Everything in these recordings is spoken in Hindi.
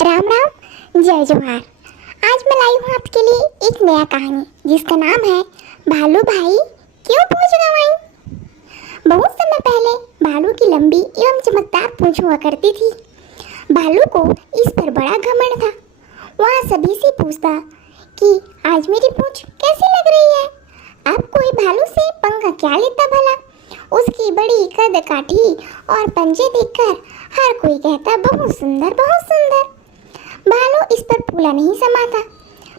राम राम, जय जवाहर। आज मैं लाई हूँ आपके लिए एक नया कहानी जिसका नाम है भालू भाई क्यों पूंछ गंवाई। बहुत समय पहले भालू की लंबी एवं चमकदार पूंछ हुआ करती थी। भालू को इस पर बड़ा घमंड था। वह सभी से पूछता कि आज मेरी पूंछ कैसी लग रही है। अब कोई भालू से पंगा क्या लेता भला। उसकी बड़ी कद काठी और पंजे देखकर हर कोई कहता बहुत सुंदर बहुत सुंदर। भालू इस पर फूला नहीं समाता।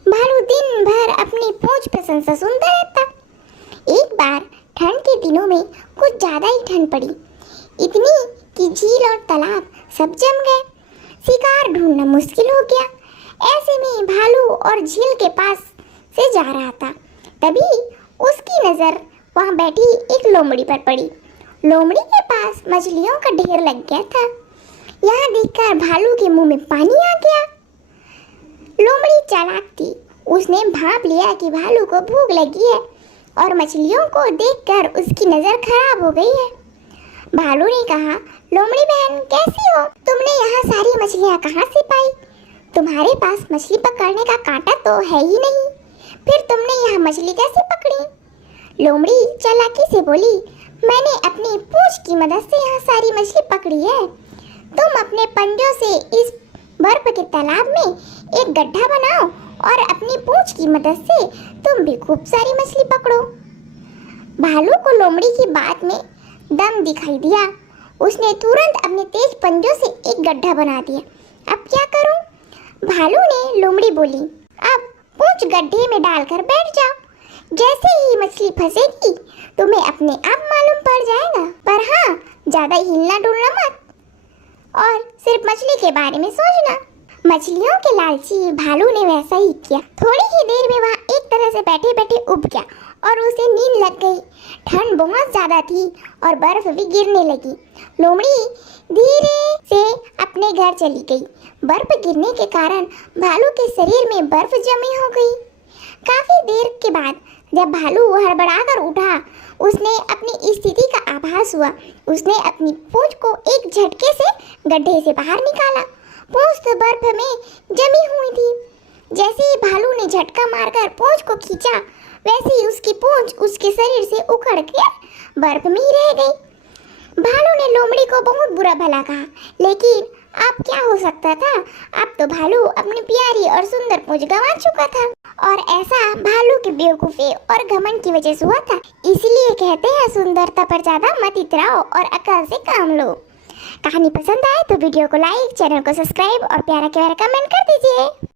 भालू दिन भर अपनी पूंछ प्रशंसा सुनता रहता। एक बार ठंड के दिनों में कुछ ज्यादा ही ठंड पड़ी, इतनी कि झील और तालाब सब जम गए। शिकार ढूंढना मुश्किल हो गया। ऐसे में भालू और झील के पास से जा रहा था। तभी उसकी नजर वहां बैठी एक लोमड़ी पर पड़ी। लोमड़ी के पास मछलियों का ढेर लग गया था। यहाँ देखकर भालू के मुंह में पानी आ गया। लोमड़ी चालाक थी। उसने भांप लिया कि भालू को भूख लगी है और मछलियों को देखकर उसकी नजर खराब हो गई है। भालू ने कहा, लोमड़ी बहन कैसी हो? तुमने यहाँ सारी मछलियाँ कहाँ से पाई? तुम्हारे पास मछली पकड़ने का कांटा तो है ही नहीं, फिर तुमने यहाँ मछली कैसे पकड़ी? लोमड़ी चालाकी से बोली, मैंने अपनी पूंछ की मदद से यहाँ सारी मछली पकड़ी है। तुम अपने पंजों से इस बर्फ के तालाब में एक गड्ढा बनाओ और अपनी पूंछ की मदद से तुम भी खूब सारी मछली पकड़ो। भालू को लोमड़ी की बात में दम दिखाई दिया। उसने तुरंत अपने तेज पंजों से एक गड्ढा बना दिया। अब क्या करूं? भालू ने लोमड़ी बोली, अब पूंछ गड्ढे में डालकर बैठ जाओ। जैसे ही मछली फंसेगी तुम्हें अपने आप मालूम पड़ जाएगा। पर हाँ, ज्यादा हिलना डुलना मत और सिर्फ मछली के बारे में सोचना। मछलियों के लालची भालू ने वैसा ही किया। थोड़ी ही देर में वहाँ एक तरह से बैठे बैठे उब गया और उसे नींद लग गई। ठंड बहुत ज्यादा थी और बर्फ भी गिरने लगी। लोमड़ी धीरे से अपने घर चली गई। बर्फ गिरने के कारण भालू के शरीर में बर्फ जमी हो गई। काफी देर के बाद जब भालू हड़बड़ाकर उठा, उसने अपनी स्थिति का आभास हुआ। उसने अपनी पूंछ को एक झटके से गड्ढे से बाहर निकाला। पूंछ तो बर्फ में जमी हुई थी। जैसे ही भालू ने झटका मारकर पूंछ को खींचा, वैसे ही उसकी पूंछ उसके शरीर से उखड़ कर बर्फ में ही रह गई। भालू ने लोमड़ी को बहुत बुरा भला कहा, लेकिन अब क्या हो सकता था। अब तो भालू अपनी प्यारी और सुंदर पूंछ गंवा चुका था और ऐसा भालू के बेवकूफी और घमंड की वजह से हुआ था। इसलिए कहते हैं, सुंदरता पर ज्यादा मत इतराओ और अकल से काम लो। कहानी पसंद आए तो वीडियो को लाइक, चैनल को सब्सक्राइब और प्यारा प्यारा कमेंट कर दीजिए।